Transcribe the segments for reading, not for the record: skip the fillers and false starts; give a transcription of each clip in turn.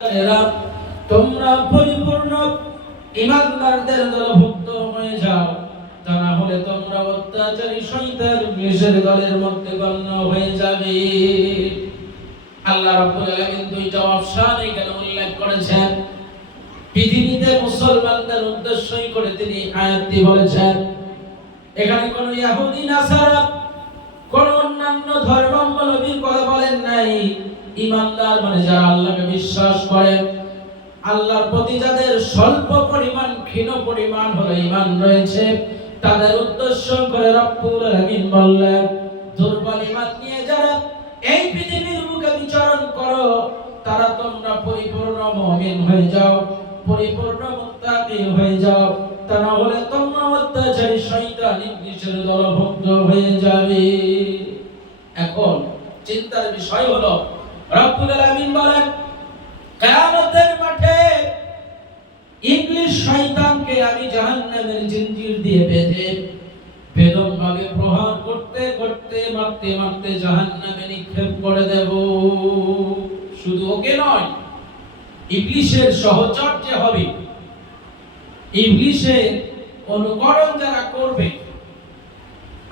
এরা তোমরা পরিপূর্ণ ঈমানদারদের দলভুক্ত হয়ে যাও, তা না হলে তোমরা অত্যাচারী শয়তান ইবলীসের দলের মধ্যে গণ্য হয়ে যাবে। আল্লাহ রাব্বুল আলামিন দুইটা অপশন এখানে উল্লেখ করেছেন। পৃথিবীতে মুসলমানদের উদ্দেশ্যই করে তিনি আয়াতটি বলেছেন। এখানে কোন ইহুদি নাসারা কোন অন্যান্য ধর্মাবলম্বীর কথা বলেন নাই। ঈমানদার মানে যারা আল্লাহকে বিশ্বাস করে, আল্লাহর প্রতি যাদের স্বল্প পরিমাণ ক্ষীণ পরিমাণ হলো ঈমান রয়েছে, তাদের উদ্দেশ্য করে রব্বুল আলামিন বললেন, দুর্বল ঈমান নিয়ে যারা এই পৃথিবীর বুকে বিচরণ করো, তারা তোমরা পরিপূর্ণ মুমিন হয়ে যাও, পরিপূর্ণ মুত্তাকি হয়ে যাও, তা না হলে তোমরা অত্যাচারী শয়তান ইবলীসের দলভুক্ত হয়ে যাবে। এখন চিন্তার বিষয় হলো, রব্বুল আলামিন বলেন কিয়ামতের মাঠে ইবলীস শয়তানকে আমি জাহান্নামের জিঞ্জির দিয়ে বেঁধে বেদমভাবে প্রহার করতে করতে মারতে মারতে জাহান্নামে নিক্ষেপ করে দেব। শুধু ওকে নয়, ইবলীসের সহচর যে হবে, ইবলীসের অনুকরণ যারা করবে,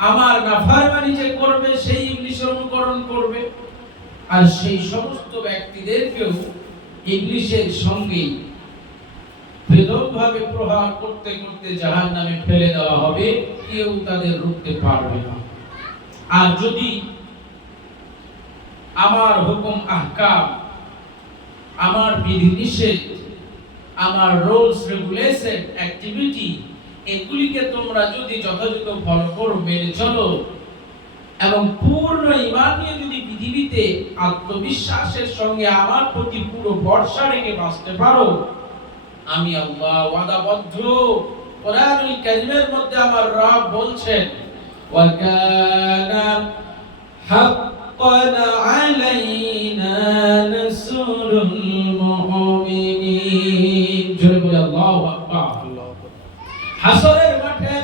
আমার নাফরমানি যে করবে সেই ইবলীসের অনুকরণ করবে, আর সেই সমস্ত ব্যক্তিদেরকেও ইবলীসের সঙ্গে বেদমভাবে প্রহার করতে করতে জাহান্নামে ফেলে দেওয়া হবে, কেউ তাদের রুখতে পারবে না। আর যদি আমার হুকুম আহকাম, আমার বিধিনিষেধ, আমার রুলস রেগুলেশন অ্যাক্টিভিটি, এগুলিকে তোমরা যদি যথাযথ ফলো করো, মেনে চলো এবং পূর্ণ ঈমান নিয়ে যদি পৃথিবীতে আত্মবিশ্বাসের সঙ্গে আমার প্রতি পুরো ভরসা রেখে বাঁচতে পারো, আমি আল্লাহ ওয়াদাবদ্ধ। কোরআনুল কারীমের মধ্যে আমার রব বলছেন, ওয়া কানা হাক্কান আলাইনা নাসরুল মুমিনিন। জোরে বলে আল্লাহু আকবার। হাসরের মাঠে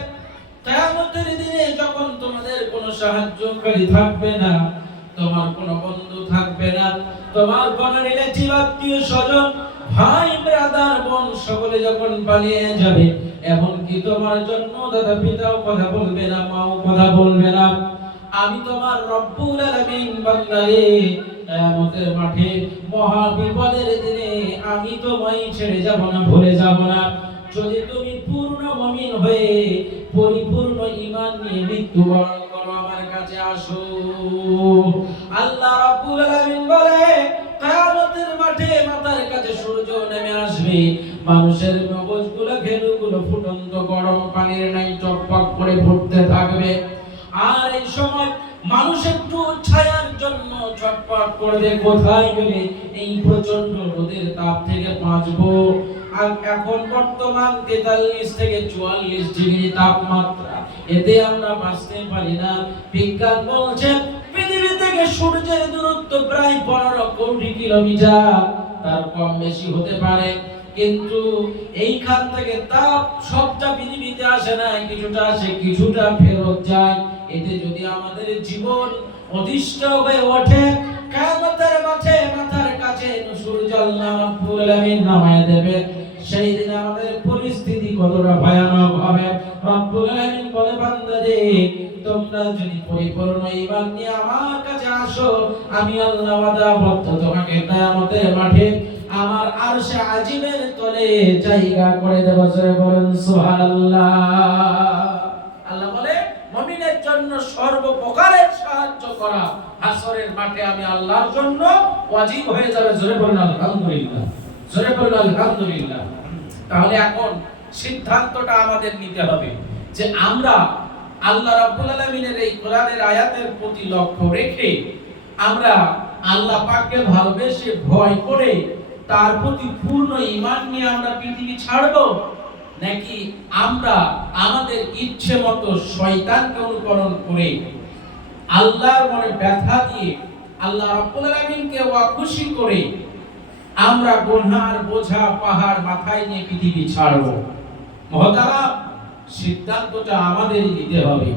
কিয়ামতের দিনে যখন তোমাদের কোনো সাহায্যকারী থাকবে না, তোমার কোনো বন্ধু থাকবে না, তোমার কোনো রিলেটিভ আত্মীয় স্বজন ভাই ব্রাদার বোন সকলে যখন পালিয়ে যাবে, এমনকি তোমার জন্য দাদা পিতাও কথা বলবে না, মাও কথা বলবে না, আমি তোমার রব্বুল আলামিন বান্দারে কিয়ামতের মাঠে মহা বিপদের দিনে আমি তোমায় ছেড়ে যাব না, ভুলে যাব না। যদি তুমি পূর্ণ মুমিন হয়ে পরিপূর্ণ ঈমান নিয়ে মৃত্যুবরণ করো, আমার কাছে আসো। আল্লাহ রাব্বুল আলামিন বলে, কিয়ামতের মাঠে মাথার কাছে সূর্য নেমে আসবে, মানুষের মগজগুলো ঘেলুগুলো ফুটন্ত গরম পানির ন্যায় টকটক করে ফুটতে থাকবে। আর এই সময় মানুষ একটু ছায়ার জন্য ছটফট করবে, কোথায় গেলে এই প্রচন্ড রোদের তাপ থেকে বাঁচবো। আর এখন বর্তমান 43 থেকে 44 ডিগ্রি তাপমাত্রা, এতে আমরা বাঁচতে পারি না। বিজ্ঞান বলছে পৃথিবী থেকে সূর্যের দূরত্ব প্রায় 15 কোটি কিলোমিটার, তার কম বেশি হতে পারে, কিন্তু এইখান থেকে তাপ সবটা পৃথিবীতে আসে না, কিছুটা আসে, কিছুটা ফেরত যায়। এতে যদি আমাদের জীবন অতিষ্ঠ হয়ে ওঠে, কিয়ামতের মাঠে মাথার কাছে সূর্য আল্লাহ রাব্বুল আলামিন নামায় দেবে, সেই দিন আমাদের পরিস্থিতি কতটা ভয়ানক হবে। রব্বুল আলামিন বলে, বান্দারে তোমরা যদি পরিপূর্ণ ঈমান নিয়ে আমার কাছে আসো, আমি আল্লাহ ওয়াদাবদ্ধ তোমাকে কিয়ামতের মাঠে আমার আরশে আজিমের তলে জায়গা করে দেব। জোরে বলেন সুবহানাল্লাহ। আল্লাহ বলে, মুমিনের জন্য সর্বপ্রকারের সাহায্য করা হাসরের মাঠে আমি আল্লাহর জন্য ওয়াজিব হয়ে যাবে। জোরে বলেন আলহামদুলিল্লাহ, জোরে বলেন আলহামদুলিল্লাহ। তাহলে এখন সিদ্ধান্তটা আমাদের নিতে হবে যে আমরা আল্লাহ রাব্বুল আলামিনের এই কোরআনের আয়াতের প্রতি লক্ষ্য রেখে আমরা আল্লাহ পাককে ভালোবেসে ভয় করে তার প্রতি পূর্ণ ঈমান নিয়ে আমরা পৃথিবী ছাড়বো, নাকি আমরা আমাদের ইচ্ছে মতো শয়তানকে অনুকরণ করে আল্লাহর মনে ব্যথা দিয়ে আল্লাহ রাব্বুল আলামিনকে খুশি করে আমরা গুনার বোঝা পাহাড় মাথায় নিয়ে পৃথিবী ছাড়বো? মহতারাম, সিদ্ধান্তটা আমাদেরই নিতে হবে।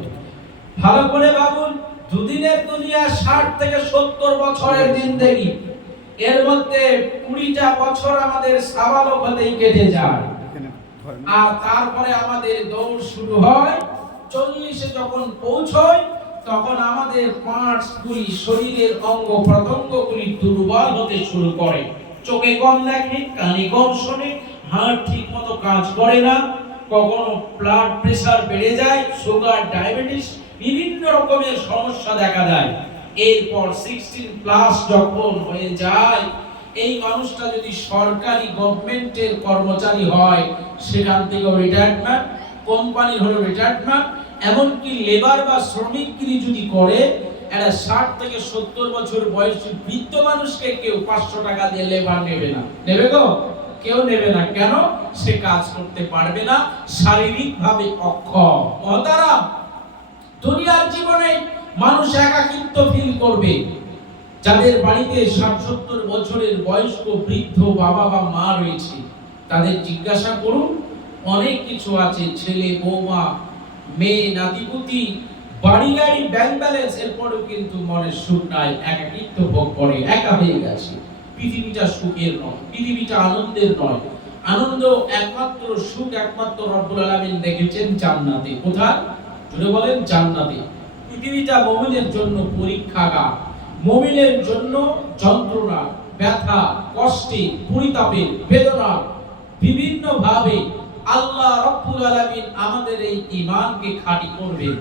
ভালো করে ভাবুন, দুদিনের দুনিয়া 60 থেকে 70 বছরের জিন্দেগি, এর মধ্যে 20টা বছর আমাদের সাবালক হতেই কেটে যায়, আর তারপরে আমাদের দৌড় শুরু হয়। 40-এ যখন পৌঁছয় তখন আমাদের পার্টসগুলি, শরীরের অঙ্গ প্রত্যঙ্গগুলি দুর্বল হতে শুরু করে। চোখে কম দেখে, কানে কম শোনে, হার্ট ঠিক মতো কাজ করে না, কখনো ব্লাড প্রেসার বেড়ে যায়, সুগার, ডায়াবেটিস, বিভিন্ন রকমের সমস্যা দেখা দেয়। এরপর 16 প্লাস যখন হয়ে যায়, এই মানুষটা যদি সরকারি গভর্নমেন্টের কর্মচারী হয়, সেখান থেকে রিটায়ারমেন্ট, কোম্পানির হলো রিটায়ারমেন্ট, এমনকি লেবার বা শ্রমিকগিরি যদি করে, এরা 60 থেকে 70 বছর বয়সী বৃদ্ধ মানুষকে কেউ 500 টাকা দিয়ে লেবার নেবে না। নেবে গো? কেউ নেবে না। কেন? সে কাজ করতে পারবে না, শারীরিকভাবে অক্ষম। মহতারাম, দুনিয়ার জীবনে মানুষ একাকিত্ব ফিল করবে। যাদের বাড়িতে 60-70 বছরের বয়স্ক বৃদ্ধ বাবা বা মা রয়েছে, তাদের জিজ্ঞাসা করুন, অনেক কিছু আছে, ছেলে বৌমা, মেয়ে, নাতিপুতি, বাড়ি গাড়ি, ব্যাংক ব্যালেন্স, এরপরেও কিন্তু মনে সুখ নাই, একাকিত্ব ভোগ করে, একা হয়ে গেছে। পৃথিবীটা সুখের নয়, পৃথিবীটা আনন্দের নয়। আনন্দ একমাত্র, সুখ একমাত্র রব্বুল আলামিন দেখেছেন জান্নাতে। কোথায়? জোরে বলেন, জান্নাতে। পৃথিবীটা মুমিনের জন্য পরীক্ষাগার, মুমিনের জন্য যন্ত্রণা, ব্যথা, কষ্টে, পরিতাপের, বেদনার বিভিন্ন ভাবে আল্লাহ রাব্বুল আলামিন আমাদের এই ঈমানকে খাঁটি করবেন।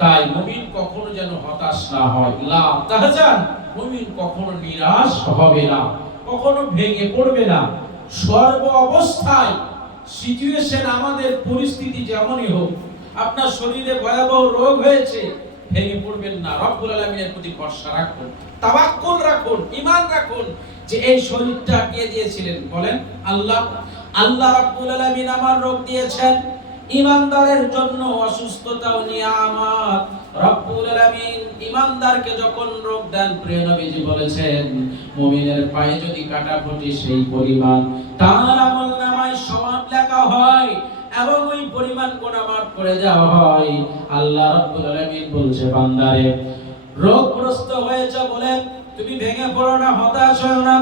তাই মুমিন কখনো যেন হতাশ না হয়, লা তাহজান, মুমিন কখনো নিরাশ হবে না, কখনো ভেঙে পড়বে না। সর্ব অবস্থায় সিচুয়েশন, আমাদের পরিস্থিতি যেমনই হোক, আপনার শরীরে ভয়াবহ রোগ হয়েছে, ভেঙে পড়বেন না। রব্বুল আলামিনের প্রতি ভরসা রাখুন, তাওয়াক্কুল রাখুন, ঈমান রাখুন যে এই শরীরটা কে দিয়েছিলেন? বলেন, আল্লাহ। আল্লাহ রাব্বুল আলামিন আমার রোগ দিয়েছেন। ঈমানদারের জন্য অসুস্থতা ও নিয়ামত। রব্বুল আলামিন ঈমানদারকে যখন রোগ দেন, প্রিয় নবীজি বলেছেন, মুমিনের পায়ে যদি কাটা ফোটে, সেই পরিমাণ তার আমলনামায় সওয়াব লেখা হয় এবং ওই পরিমাণ গুনাহ মাফ করে দেওয়া হয়। আল্লাহ রাব্বুল আলামিন বলছে, বান্দারে, রোগগ্রস্ত হয়েছে বলে তুমি ভেঙে পড়ো না, হতাশ হও না,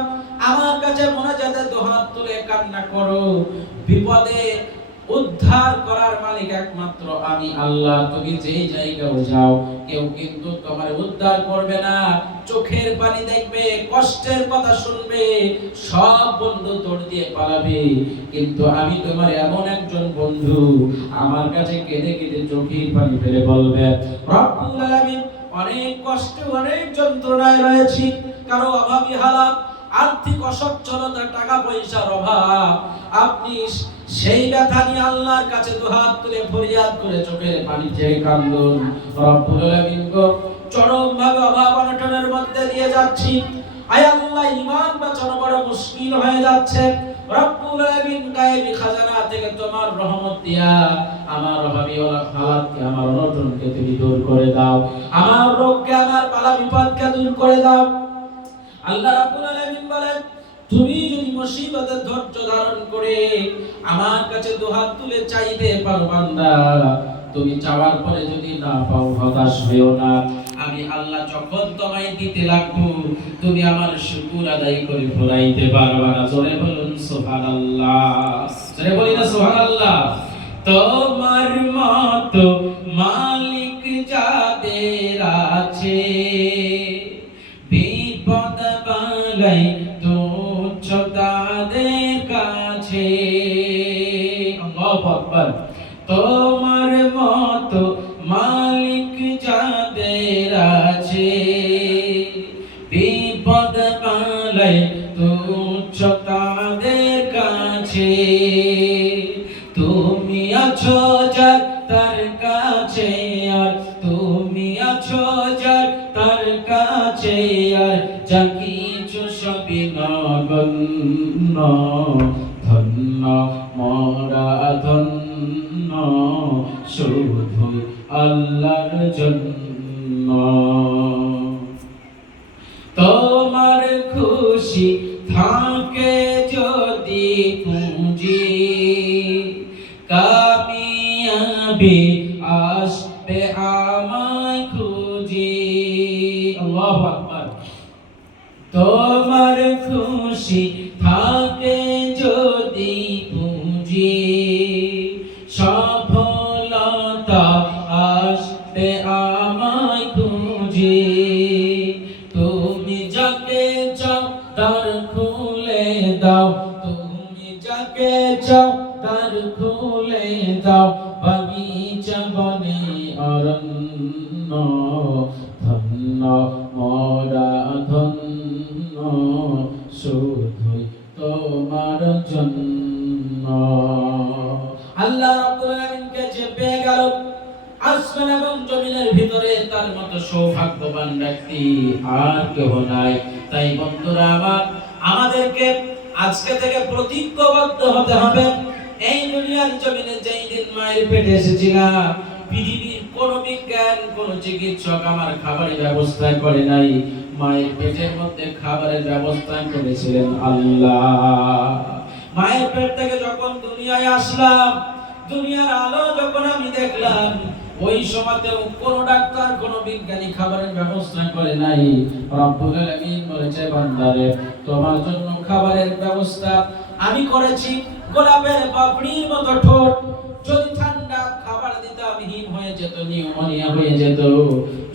আমার কাছে মুনাজাতে দুহাত তুলে কান্না করো। বিপদে উদ্ধার করার মালিক একমাত্র আমি আল্লাহ। তুমি যেই জায়গায় যাও, কেউ কিন্তু তোমার উদ্ধার করবে না। চোখের পানি দেখবে, কষ্টের কথা শুনবে, সব বন্ধু দৌড় দিয়ে পালাবে, কিন্তু আমি তোমার এমন একজন বন্ধু, আমার কাছে কেঁদে কেঁদে চোখের পানি ফেলে বলবে, রব্বুল আলামিন, অনেক কষ্ট, অনেক যন্ত্রণায় রয়েছি, কারো অভাবী হালাত, আর্থিক অসচ্ছলতা, টাকা পয়সার অভাব, আপনি সেই ব্যথা নিয়ে আল্লাহর কাছে দুহাত তুলে ফরিয়াদ করে চোখের পানি ছেড়ে কান্দুন। রব্বুল আলামিন গো, চরম ভাবে অভাব অনটনের মধ্যে দিয়ে যাচ্ছি, আয় আল্লাহ, ঈমান বাঁচানো বড় মুশকিল হয়ে যাচ্ছে। রব্বুল আলামিন গায়েবী খাজানা থেকে তোমার রহমত দিয়া আমার অভাবী হালাতকে, আমার অনটনকে তুমি দূর করে দাও, আমার রোগকে, আমার বালা বিপদকে দূর করে দাও। আল্লাহ রাব্বুল আলামিন বলেন, তুমি যদি মুসিবতে ধৈর্য ধারণ করে আমার কাছে দুহাত তুলে চাইতে পারো, বান্দা, তুমি চাওয়ার পরে যদি না পাও, হতাশ হইও না। আমি আল্লাহ যখন তোমায় দিতে লাগবো, তুমি আমার শুকর আদায় করে ফুরাইতে পারবা না। জোরে বলুন সুবহানাল্লাহ, জোরে বলি না সুবহানাল্লাহ। তোমার মতো মালিক যাদের আছে, বিপদ বালাই তুচ্ছ তাদের কাছে। আল্লাহু আকবার। তোমার মতো মালিক যাদের আছে, বিপদ বালাই তুচ্ছ তাদের কাছে। তুমি আছো যার তার কাছে, আর তুমি আছো যার তার কাছে, আর যা কিছু সবই নগণ্য। ধন্য মোরা ধন্য, শুধু আল্লাহর জন্য। তোমার খুশি থাকে যদি পুঁজি, কামিয়াবি আসবে আমায় খুঁজি। আল্লাহু আকবার। তোমার দাও, তুমি যাকে চাও তার খুলে দাও, বাগিচা বনে অরণ্য, ধন্য মোরা ধন্য, শুধুই তোমার জন্য। আল্লাহ রাব্বুল আলামিনকে যে পেয়ে গেল, আসমান এবং জমিনের ভিতরে তার মতো সৌভাগ্যবান ব্যক্তি আর কেউ নাই। তাই বন্ধুরা আমার, আমাদেরকে আজকে থেকে প্রতিজ্ঞাবদ্ধ হতে হবে, এই দুনিয়ার জমিনে যেই দিন মায়ের পেটে এসেছিলাম, পৃথিবীর কোন বিজ্ঞান, কোন চিকিৎসক আমার খাবারের ব্যবস্থা করে নাই, মায়ের পেটের মধ্যে খাবারের ব্যবস্থা করেছিলেন আল্লাহ। মায়ের পেট থেকে যখন দুনিয়ায় আসলাম, দুনিয়ার আলো যখন আমি দেখলাম, ওই সময়তেও কোন ডাক্তার, কোন বিজ্ঞানী খাবারের ব্যবস্থা করে নাই। রব্বুল আলামিন বলেছে, বান্দারে তোমার জন্য খাবারের ব্যবস্থা আমি করেছি। গোলাপের পাপড়ির মতো ঠোঁট, যদি ঠান্ডা খাবার দিতাম হিম হয়ে যেত, নিউমোনিয়া হয়ে যেত।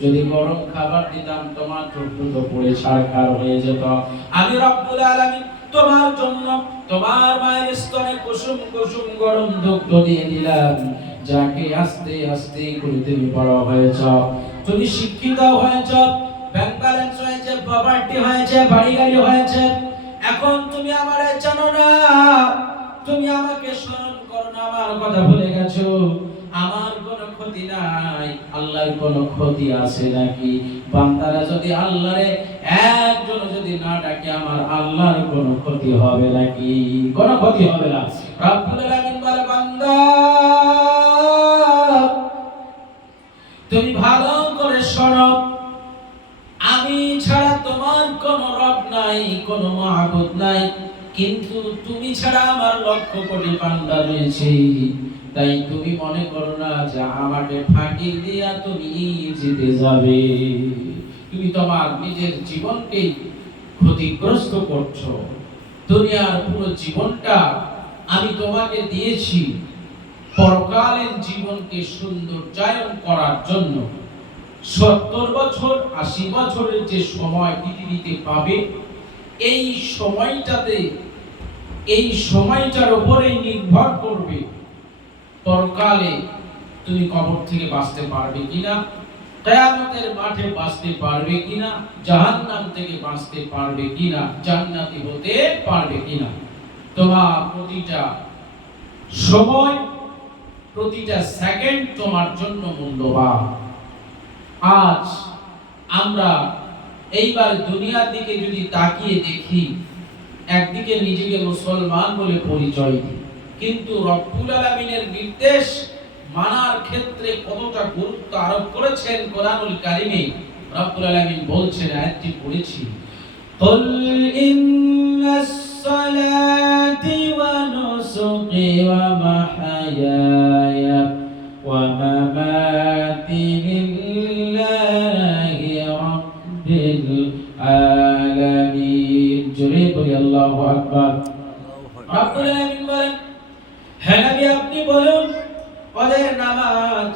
যদি গরম খাবার দিতাম তোমার ঠোঁট দুটো পুড়ে ছারখার হয়ে যেত। আমি রব্বুল আলামিন তোমার জন্য তোমার মায়ের স্তনে কুসুম কুসুম গরম দুগ্ধ দিয়ে দিলাম, যাকে আস্তে আস্তে করে তুমি বড় হয়েছ, তুমি শিক্ষিত হয়েছ, ব্যাংক ব্যালেন্স হয়েছে, প্রপার্টি হয়েছে, বাড়ি গাড়ি হয়েছে। এখন তুমি আমারে জানো না, তুমি আমাকে স্মরণ করো না, আমার কথা ভুলে গেছো। আমার কোনো ক্ষতি নাই, আল্লাহর কোনো ক্ষতি আছে নাকি? বান্দারা যদি আল্লাহরে একজন যদি না ডাকে, আমার আল্লাহর কোনো ক্ষতি হবে নাকি? কোনো ক্ষতি হবে না। রব্বুল আলামিন বলে, বান্দা তুমি ভালো করে শোনো, আমি ছাড়া তোমার কোনো রব নাই, কোনো মাবুদ নাই, কিন্তু তুমি ছাড়া আমার লক্ষ কোটি বান্দা রয়েছে। তাই তুমি মনে করো না যে আমাকে ফাঁকি দিয়া তুমি জিতে যাবে। তুমি তোমার নিজের জীবনকে ক্ষতিগ্রস্ত করছো। দুনিয়ার পুরো জীবনটা আমি তোমাকে দিয়েছি পরকালীন জীবনকে সৌন্দর্যায়ন করার জন্য। 70 বছর 80 বছরের যে সময় পৃথিবীতে পাবে, এই সময়টাতে, এই সময়টার উপরেই নির্ভর করবে পরকালে তুমি কবর থেকে বাঁচতে পারবে কিনা, কিয়ামতের মাঠে বাঁচতে পারবে কিনা, জাহান্নাম থেকে বাঁচতে পারবে কিনা, জান্নাতি হতে পারবে কিনা। তোমার প্রতিটা সময়, প্রতিটা সেকেন্ড তোমার জন্য মূল্যবান। আজ আমরা এইবার দুনিয়ার দিকে যদি তাকিয়ে দেখি, একদিকে নিজেকে মুসলমান বলে পরিচয় দিই, কিন্তু রব্বুল আলামিনের নির্দেশ মানার ক্ষেত্রে কতটা গুরুত্ব আরোপ করেছেন কোরআনুল কারীমে। রব্বুল আলামিন বলছেন, আয়াতটি পড়েছি, কুল ইন্নাস সালাতি ওয়া নুসুকি ওয়া মাহয়ায়া ওয়া মামাতি লিল্লাহি রাব্বিল আলামিন। জোরে বলি আল্লাহু আকবার। রব্বুল আলামিন বলেন, হে নবী আপনি বলুন, ওদের নামাজ,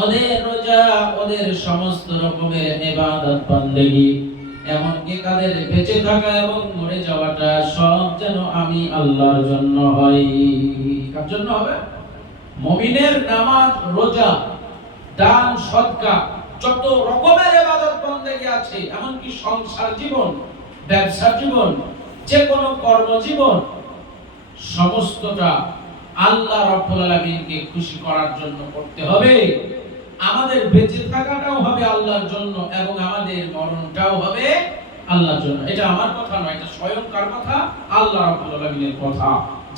ওদের রোজা, ওদের সমস্ত রকমের ইবাদত বান্দেগী, এমনকি তাদের বেঁচে থাকা এবং মরে যাওয়াটা সব যেন আমি আল্লাহর জন্য হয়। কার জন্য হবে? মুমিনের নামাজ, রোজা, দান, সদকা, যত রকমের ইবাদত বান্দেগী আছে, এমনকি সংসার জীবন, ব্যবসা জীবন, যে কোনো কর্মজীবন, সমস্তটা আল্লাহ রাব্বুল আলামিনকে খুশি করার জন্য করতে হবে। আমাদের বেঁচে থাকাটাও হবে আল্লাহর জন্য এবং আমাদের মরণটাও হবে আল্লাহর জন্য। এটা আমার কথা নয়, এটা স্বয়ং কার কথা? আল্লাহ রাব্বুল আলামিনের কথা।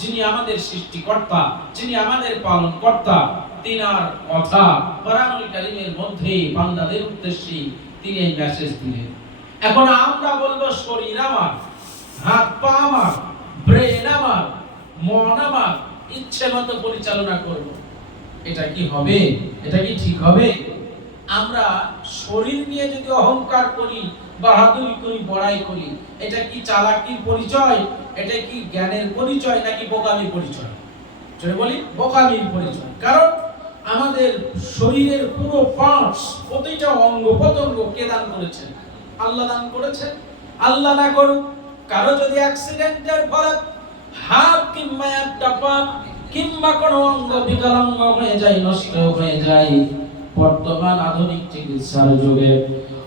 যিনি আমাদের সৃষ্টিকর্তা, যিনি আমাদের পালনকর্তা, তিনার কথা কোরআনুল কারীমের মধ্যে বান্দাদের উদ্দেশ্যে তিনি এই মেসেজ দিলেন। এখন আমরা বলবো শরীর আমার, হাত পা আমার, ব্রেন আমার, মন আমার, ইচ্ছে মতো পরিচালনা করব। এটা কি হবে? এটা কি ঠিক হবে? আমরা শরীর নিয়ে যদি অহংকার করি, বাহাদুরি করি, বড়াই করি, এটা কি চালাকির পরিচয়? এটা কি জ্ঞানের পরিচয় নাকি বোকামির পরিচয়? যদি বলি বোকামির পরিচয়। কারণ আমাদের শরীরের পুরো পার্টস, প্রতিটা অঙ্গ প্রত্যঙ্গ কে দান করেছেন? আল্লাহ দান করেছেন। আল্লাহ না করুক, কারো যদি অ্যাক্সিডেন্টের ফলে হাত কিংবা একটা পা কিংবা কোনো অঙ্গ বিকলাঙ্গ হয়ে যায়, নষ্ট হয়ে যায়, বর্তমান আধুনিক চিকিৎসার যুগে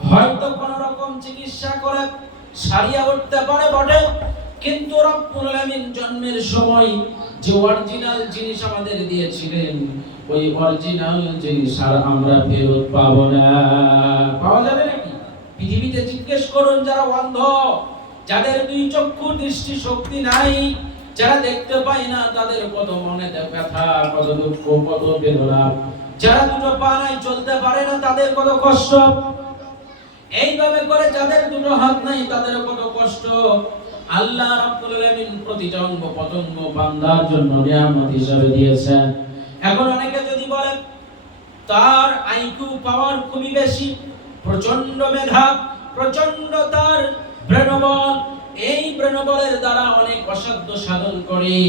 হয়তো কোনো রকম চিকিৎসা করে সারিয়ে উঠতে পারে বটে, কিন্তু রব্বুল আলামিন জন্মের সময় যে অরিজিনাল জিনিস আমাদের দিয়েছিলেন, ওই অরিজিনাল জিনিস আর আমরা ফেরত পাবো না। পাওয়া যাবে নাকি? পৃথিবীতে জিজ্ঞেস করুন, যারা অন্ধ, যাদের দুই চক্ষু দৃষ্টি শক্তি নাই, যারা দেখতে পায় না, তাদের কত মনে ব্যথা, কত দুঃখ, কত বেদনা। যারা দুটো পা নাই, চলতে পারে না, তাদের কত কষ্ট। এইভাবে করে যাদের দুটো হাত নাই, তাদের কত কষ্ট। আল্লাহ রাব্বুল আলামিন প্রতিটা অঙ্গ পতঙ্গ বান্দার জন্য নিয়ামত হিসেবে দিয়েছেন। এখন অনেকে যদি বলেন তার আইকিউ পাওয়ার খুবই বেশি, প্রচন্ড মেধা, প্রচন্ড তার ব্রেনবল, এই ব্রেনবলের দ্বারা অনেক অসাধ্য সাধন করে,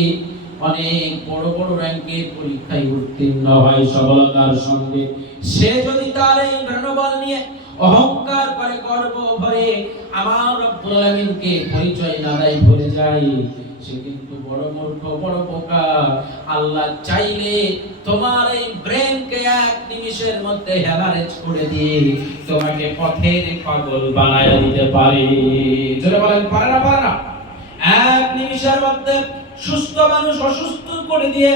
অনেক বড় বড় র্যাঙ্কের পরীক্ষায় উত্তীর্ণ হয় সফলতার সঙ্গে, সে যদি তার এই ব্রেনবল নিয়ে অহংকার করে, গর্ব ভরে আমার রব্বুল আলামিনকে পরিচয় না দেয়, ভুলে যায়, সে কিন্তু বড় মূর্খ, বড় বোকা। আল্লাহ চাইলে তোমার এই ব্রেনকে এক নিমিষের মধ্যে হ্যামারেজ করে দিয়ে তোমাকে পথের পাগল বানায় দিতে পারে। জোরে বলেন, পারে না? পারে না? এক নিমিষের মধ্যে সুস্থ মানুষ অসুস্থ করে দিয়ে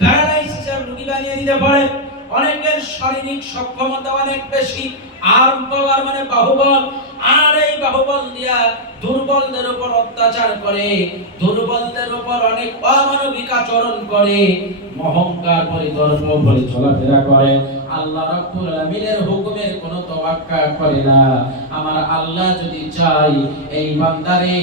প্যারালাইসিসের রোগী বানিয়ে দিতে পারে। অনেকের শারীরিক সক্ষমতা অনেক বেশি, আর্ম পাওয়ার মানে বাহুবল, আর এই বাহুবল দিয়া দুর্বলদের উপর অত্যাচার করে, দুর্বলদের উপর অনেক অমানবিক আচরণ করে, অহংকার করে, দর্প করে চলাফেরা করে, আল্লাহ রাব্বুল আলামিনের হুকুমের কোনো তোয়াক্কা করে না। আমার আল্লাহ যদি চাই এই বান্দারে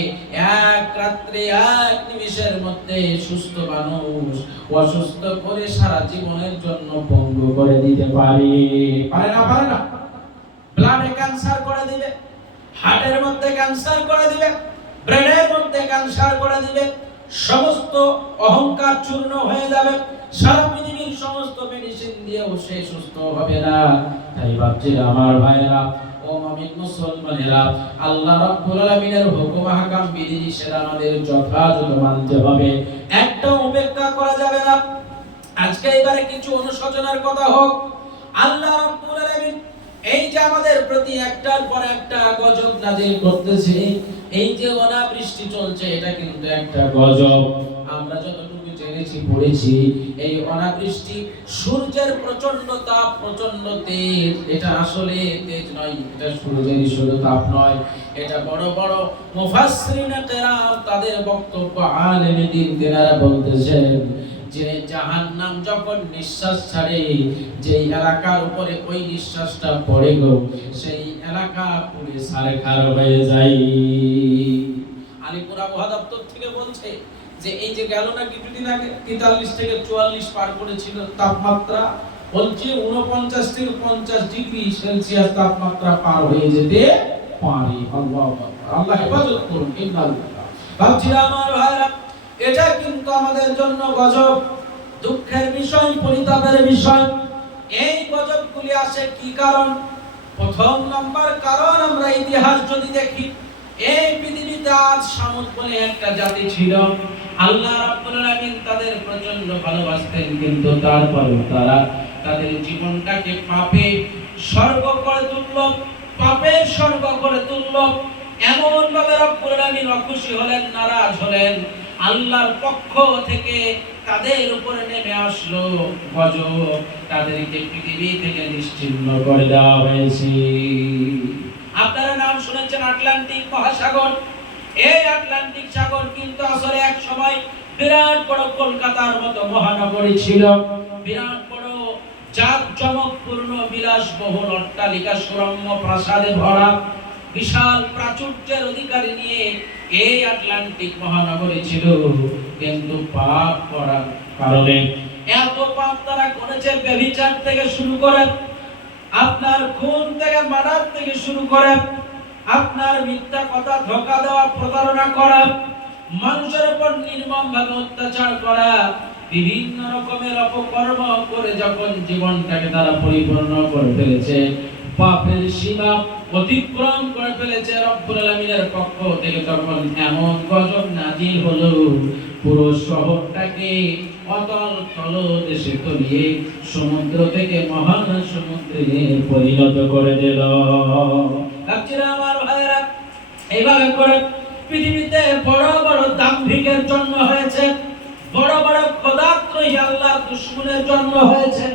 এক রাত্রে এক নিমিষের মধ্যে সুস্থ মানুষ অসুস্থ করে সারা জীবনের জন্য পঙ্গু করে দিতে পারে। পারে না? পারে না? ব্লাডে ক্যান্সার করে দিবে, হার্টের মধ্যে ক্যান্সার করে দিবে, ব্রেনের মধ্যে ক্যান্সার করে দিবে, সমস্ত অহংকার চূর্ণ হয়ে যাবে, সারা পৃথিবীর সমস্ত মেডিসিন দিয়েও সে সুস্থ হবে না। তাই বাচ্চারা, আমার ভাইয়েরা, ও মুমিন মুসলমানেরা, আল্লাহ রাব্বুল আলামিনের হুকুম হাকাম বিধি সেটা আমাদের যথাযথ মানতে হবে, একটা উপেক্ষা করা যাবে না। আজকে এবারে কিছু অনুশোচনার কথা হোক। আল্লাহ রাব্বুল আলামিন এই যে আমাদের প্রতি একটার পর একটা গজব নাজিল করতেছে, এই যে অনাবৃষ্টি চলছে, এটা কিন্তু একটা গজব। আমরা যতটুকু জেনেছি, পড়েছি, এই অনাবৃষ্টি সূর্যের প্রচন্ড তাপ, প্রচন্ড তেজ, এটা আসলে তেজ নয়, এটা সূর্যেরই শুধু তাপ নয়, এটা বড় বড় মুফাসসিরিনে কেরাম তাদের বক্তব্য, আলেমে দ্বীন তেনারা বলতেছেন যে জাহান্নাম যখন নিঃশ্বাস ছাড়ে, যে এলাকার উপরে ওই নিঃশ্বাসটা পড়ে গো, সেই এলাকা পুড়ে ছারখার হয়ে যায়। আলিপুর আবহাওয়া দপ্তর থেকে বলছে যে এই যে গেল না কিছুদিন আগে 43 থেকে 44 পার করেছিল তাপমাত্রা, বলছে 49 থেকে 50 ডিগ্রি সেলসিয়াস তাপমাত্রা পার হয়ে যেতে পারে। আল্লাহু আকবার, আল্লাহ হেফাজত করুন। ইন্নাল্লাহ। ভাবছিলাম আমার ভাইরা, এটা কিন্তু আমাদের জন্য গজব, দুঃখের বিষয়, পরিতাপের বিষয়। এই গজবগুলি আসে কি কারণ? প্রথম নাম্বার কারণ, আমরা ইতিহাস যদি দেখি, এই পৃথিবীতে আজ শামুদ বলে একটা জাতি ছিল, আল্লাহ রাব্বুল আলামিন তাদের প্রচন্ড ভালোবাসতেন, কিন্তু তারপরেও তারা তাদের জীবনটাকে পাপে স্বর্গ করে তুলল, পাপের স্বর্গ করে তুলল। এমন ভাবে রাব্বুল আলামিন অখুশি হলেন, নারাজ হলেন, আল্লাহর পক্ষ থেকে তাদের উপরে নেমে আসলো গজব, তাদেরকে পৃথিবী থেকে নিশ্চিহ্ন করে দেওয়া হয়েছে। আপনারা নাম শুনেছেন আটলান্টিক মহাসাগর। এই আটলান্টিক সাগর কিন্তু আসলে এক সময় বিরাট বড় কলকাতার মতো মহানগরী ছিল, বিরাট বড় জাঁকজমকপূর্ণ বিলাসবহুল অট্টালিকা, সুরম্য প্রাসাদে ভরা, বিশাল প্রাচুর্যের অধিকারী নিয়ে এই আটলান্টিক মহানগরী ছিল। কিন্তু পাপ করার কারণে, এত পাপ তারা করেছে, ব্যভিচার থেকে শুরু করে, আপনার খুন থেকে মার্ডার থেকে শুরু করে, আপনার মিথ্যা কথা, ধোঁকা দেওয়া, প্রতারণা করা, মানুষের উপর নির্মমভাবে অত্যাচার করা, বিভিন্ন রকমের অপকর্ম করে যখন জীবনটাকে তারা পরিপূর্ণ করে ফেলেছে, পাপের সীমা অতিক্রম করে ফেলেছে রব্বুল আলামিনের পক্ষ থেকে, তখন এমন গজব নাজিল হলো পুরো শহরটাকে অতল তলদেশে তলিয়ে সমুদ্র থেকে মহান সমুদ্রে পরিণত করে দিল। ভাবছিলাম আমার ভাইরা, এইভাবে করে পৃথিবীতে বড় বড় দাম্ভিকের জন্ম হয়েছে, বড় বড় খোদাত্রয়ী আল্লাহর দুশমনের জন্ম হয়েছে।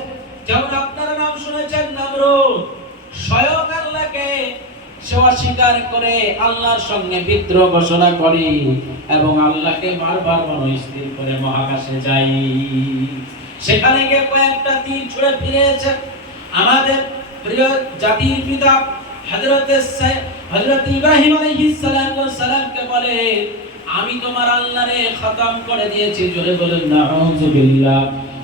যেমন আপনারা নাম শুনেছেন নমরুদ, স্বয়ং আল্লাহকে সে অস্বীকার করে আল্লাহর সঙ্গে বিদ্রোহ ঘোষণা করে এবং আল্লাহকে বারবার মনস্থির করে মহাকাশে যায়। সেখানে গিয়ে কয়েকটা তীর ছুঁড়ে ফিরেছে। আমাদের প্রিয় জাতির পিতা হযরত ইব্রাহিম আলাইহিস সালামকে বলে, আমি তোমার আল্লাহরে খতম করে দিয়েছি। জোরে বলেন নাউযুবিল্লাহ।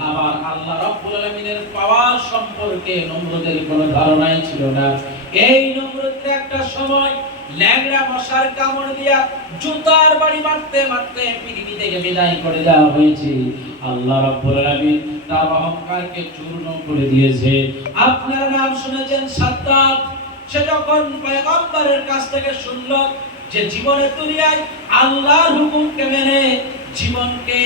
আবার আল্লাহ রাব্বুল আলামিনের পাওয়ার সম্পর্কে নমরুদের কোনো ধারণাই ছিল না। এই নমরুদের একটা সময় ল্যাংড়া মশার কামড় দিয়া জুতার বাড়ি মারতে মারতে পৃথিবী থেকে বিদায় করে দেওয়া হয়েছে। আল্লাহ রাব্বুল আলামিন তার অহংকারকে চূর্ণ করে দিয়েছে। আপনারা নাম শুনেছেন সাদ্দাত, সে যখন পয়গম্বরের কাছ থেকে শুনল যে জীবনের দুনিয়ায় আল্লাহর হুকুমকে মেনে জীবনকে,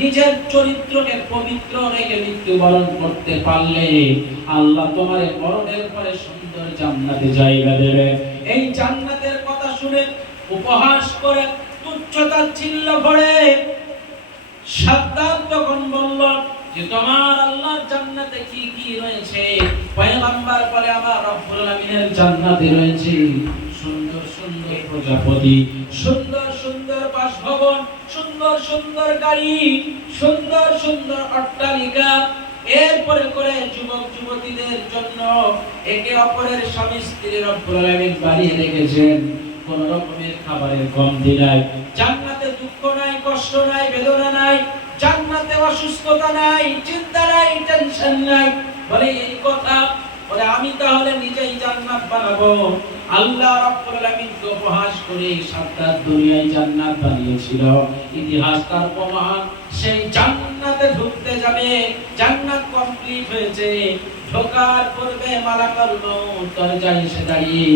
নিজের চরিত্রকে পবিত্র রেখে মৃত্যুবরণ করতে পারলে আল্লাহ তোমার মরণের পরে সুন্দর জান্নাতে জায়গা দেবে, এই জান্নাতের কথা শুনে উপহাস করে তুচ্ছ-তাচ্ছিল্য করে সাদ্দাত তখন বলল যে তোমার আল্লাহর জান্নাতে কি কি রয়েছে? পয়গম্বর বলে, আমার রব্বুল আলামিনের জান্নাতে রয়েছে সুন্দর সুন্দর প্রজাপতি, সুন্দর সুন্দর বাসভবন, সুন্দর সুন্দর গাড়ি, সুন্দর সুন্দর অট্টালিকা। এরপরে করে যুবক যুবতীদের জন্য একে অপরের স্বামী স্ত্রী রব্বুল আলামিন বানিয়ে রেখেছেন। কোন রকমের খাবারের কমতি নাই। জান্নাতে দুঃখ নাই, কষ্ট নাই, বেদনা নাই। জান্নাতে অসুস্থতা নাই, চিন্তা নাই, টেনশন নাই। বলে এই কথা, বলে আমি তাহলে নিজেই জান্নাত বানাবো। আল্লাহ রাব্বুল আলামিনকে উপহাস করে সাদ্দাত দুনিয়ায় জান্নাত বানিয়েছিল। ইতিহাস তার প্রমাণ। সেই জান্নাতে ঢুকতে যাবে, জান্নাত কমপ্লিট হয়েছে, ঢোকার পূর্বে মালাকুল মউত দরজায় এসে দাঁড়িয়ে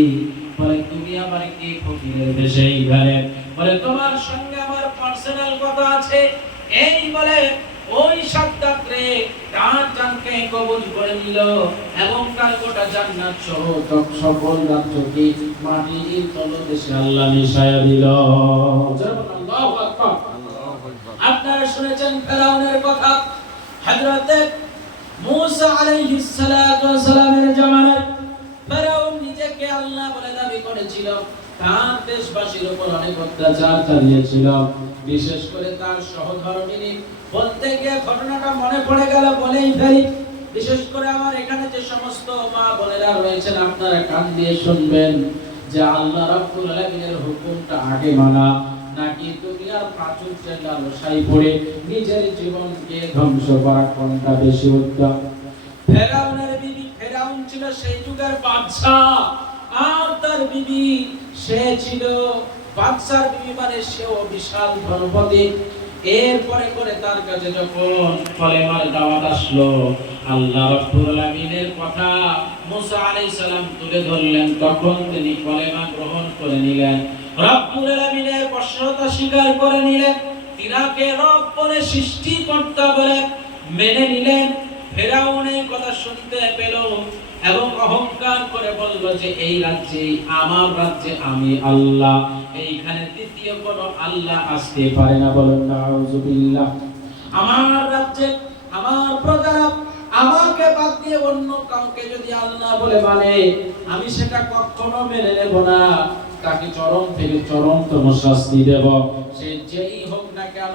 বলে, তুমি আবার কি ফকিরের দেশে এইখানে? বলে, তোমার সঙ্গে আমার পার্সোনাল কথা আছে। এই বলে ওই সাদ্দাত রে তার জানকে কবুল করে নিল এবং তার গোটা জান্নাত সহ সকল রাজ্যকে মাটির তলদেশে আল্লাহ মিশায়া দিল। আল্লাহু আকবার। আপনারা শুনেছেন ফেরাউনের কথা। হযরত মূসা আলাইহিস সালাতু ওয়াস সালামের জামানায় ফেরাউন নিজেকে আল্লাহ বলে দাবি করেছিল। তার দেশবাসীর উপর অনেক অত্যাচার চালিয়েছিল। বিশেষ করে তার সহধর্মিনী, বলতে গিয়ে ঘটনাটা মনে পড়ে গেল বলেই ফেলি। বিশেষ করে আমার এখানে যে সমস্ত মা বোনেরা রয়েছেন, আপনারা কান দিয়ে শুনবেন যে আল্লাহ রাব্বুল আলামিনের হুকুমটা আগে মানা নাকি দুনিয়ার প্রাচুর্যের লালসায় পড়ে নিজের জীবনকে ধ্বংস করা কোনটা বেশি উত্তম? ফেরাউনের বিবি, ফেরাউন ছিল সেই যুগের বাদশা, আর তার বিবি সে ছিল বাদশার বিবি, মানে সেও বিশাল ধনপতি। এরপরে করে তার কাছে যখন কলেমার দাওয়াত আসলো, আল্লাহ রাব্বুল আলামিনের কথা মুসা আলাইহিস সালাম তুলে ধরলেন, তখন তিনি কলেমা গ্রহণ করে নিলেন, রাব্বুল আলামিনের বশ্যতা স্বীকার করে নিলেন, তিনাকে রব বলে সৃষ্টিকর্তা বলে মেনে নিলেন। ফেরাউনের কথা শুনতে পেল এবং অহংকার করে বলল যে এই রাজ্যে, আমার রাজ্যে আমি আল্লাহ, এইখানে তৃতীয় কোন আল্লাহ আসতে পারে না। বলেন নাউযুবিল্লাহ। আমার রাজ্যে আমার প্রজারা আমাকে বাদ দিয়ে অন্য কাউকে যদি আল্লাহ বলে মানে, আমি সেটা কখনো মেনে নেব না। তাকে চরম থেকে চরমতম শাস্তি দেব, সে যেই হোক না কেন।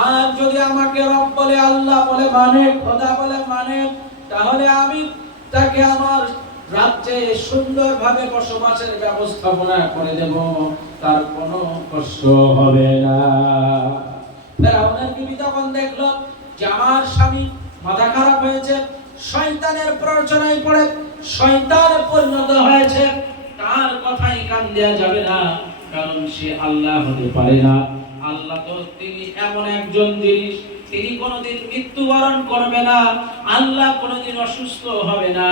আর যদি আমাকে রব বলে, আল্লাহ বলে মানে, খোদা বলে মানে, তাহলে আমি তাকে আমার রাজ্যে সুন্দরভাবে বসবাসের ব্যবস্থাপনা করে দেব, তার কোনো কষ্ট হবে না। ফেরাউনের বিবি তখন দেখলো যে আমার স্বামী মাথা খারাপ হয়েছে, শয়তানের প্ররোচনায় পড়ে শয়তানে পরিণত হয়েছে, তার কথাই কান দেয়া যাবে না, কারণ সে আল্লাহ হতে পারে না। আল্লাহ তো তিনি এমন একজন জিনিস তিনি কোনোদিন মৃত্যুবরণ করবে না, আল্লাহ কোনোদিন অসুস্থ হবে না,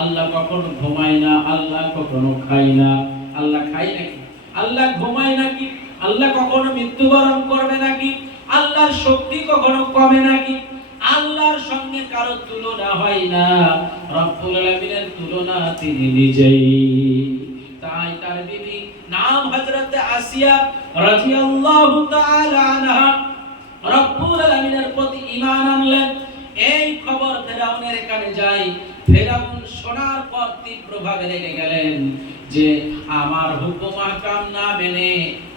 আল্লাহ কখনো ঘুমায় না, আল্লাহ কখনো খায় না। আল্লাহ খায় নাকি? আল্লাহ ঘুমায় নাকি? আল্লাহ কখনো মৃত্যুবরণ করবে নাকি? আল্লাহর শক্তি কখনো কমে নাকি? আল্লাহর সঙ্গে কারো তুলনা হয় না, রব্বুল আলামিনের তুলনা তিনি নিজেই। তাই তার বিবি নাম হযরত আসিয়া রাদিয়াল্লাহু তাআলা আনহা রব্বুল আলামিনের প্রতি ঈমান আনলেন। এই খবর ফেরাউনের কানে যায়। ফেরাউন শোনার পর তীব্রভাবে রেগে গেলেন যে আমার হুকুম আহকাম না মেনে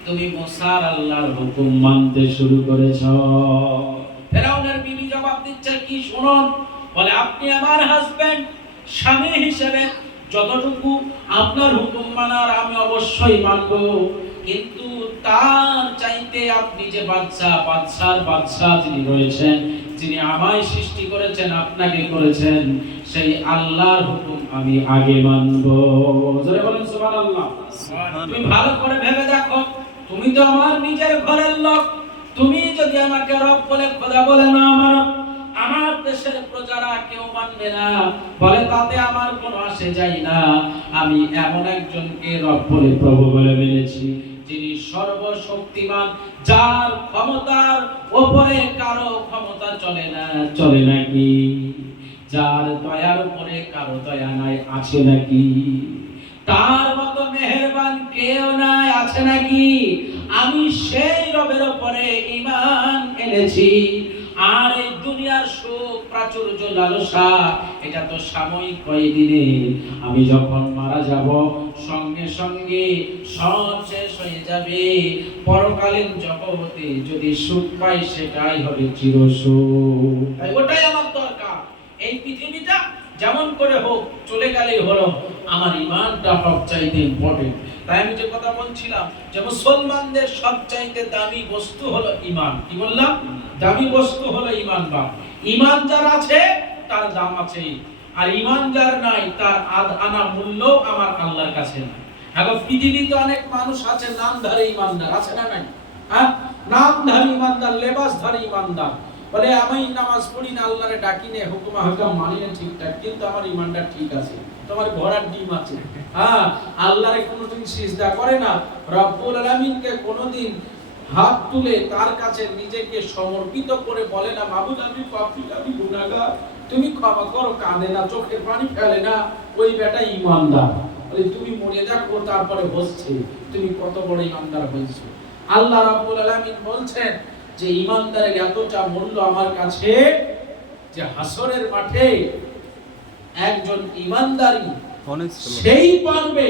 তুমি মুসার আল্লাহর হুকুম মানতে শুরু করেছো। ফেরাউনের বিবি জবাব দিচ্ছে, কি শুনুন, বলে আপনি আমার হাজবেন্ড, স্বামী হিসেবে যতটুকু আপনার হুকুম মানার আমি অবশ্যই মানব, কিন্তু তার চাইতে আপনি যে বাদশার বাদশা যিনি রয়েছেন, যিনি আমায় সৃষ্টি করেছেন, আপনাকে করেছেন, সেই আল্লাহর হুকুম আমি আগে মানব। জোরে বলেন সুবহানাল্লাহ। তুমি ভালো করে ভেবে দেখো, তুমি তো আমার নিজের ঘরের লোক, তুমি যদি আমাকে রব বলে খোদা বলে না মানো, আমার দেশের প্রজারা কেউ মানবে না, বলে তাতে আমার কোনো আসে যায় না। আমি এমন একজনকে রব বলে প্রভু বলে মেনেছি, যিনি সর্বশক্তিমান, যার ক্ষমতার উপরে কারো ক্ষমতা চলে না। চলে নাকি? যার দয়ার উপরে কারো দয়া নাই, আছে নাকি? তার মতো মেহেরবান কেউ নাই, আছে নাকি? আমি সেই রবের উপরে ঈমান এনেছি। আর এই দুনিয়ার সুখ, প্রাচুর্য, লালসা, এটা তো সাময়িক কয়েকদিনে। আমি যখন মারা যাব, সঙ্গে সঙ্গে সব শেষ হয়ে যাবে। পরকালীন জগতে যদি সুখ পাই, সেটাই হবে চিরসুখ। তাই ওটাই আমার দরকার। এই পৃথিবীটা যেমন করে হোক চলে গেলেই হলো, আমার ঈমানটা সবচাইতে ইম্পর্টেন্ট। তাই আমি যে কথা বলছিলাম যে মুসলমানদের সবচাইতে দামি বস্তু হলো ঈমান। কি বললাম? দামি বস্তু হলো ঈমান। বা ঈমান যার আছে তার দাম আছে, আর ঈমান যার নাই তার আধ আনা মূল্য আমার আল্লাহর কাছে না। এখন পৃথিবীতে অনেক মানুষ আছে নামধারী ঈমানদার, আছে না নাই? হ্যাঁ, নামধারী ঈমানদার, লেবাসধারী ঈমানদার, বলে আমি নামাজ পড়ি না, আল্লাহরে ডাকি না, হুকুম হাকাম মানি না ঠিকঠাক, কিন্তু আমার ঈমানটা ঠিক আছে। তোমার ঘোড়ার ডিম আছে। হ্যাঁ, আল্লাহরে কোনোদিন সিজদা করে না, রব্বুল আলামিনকে কোনোদিন হাত তুলে তার কাছে নিজেকে সমর্পিত করে বলে না, মাবুদ আমি পাপী, আমি গুনাহগার, তুমি ক্ষমা করো, কাঁদে না, চোখের পানি ফেলে না, ওই বেটা ঈমানদার। বলে তুমি মরে দেখো তারপরে বসছে তুমি কত বড় ঈমানদার হয়েছো। আল্লাহ রাব্বুল আলামিন বলছেন যে ঈমানদারের এতটা মূল্য আমার কাছে যে হাসরের মাঠে একজন ঈমানদারি সেই পারবে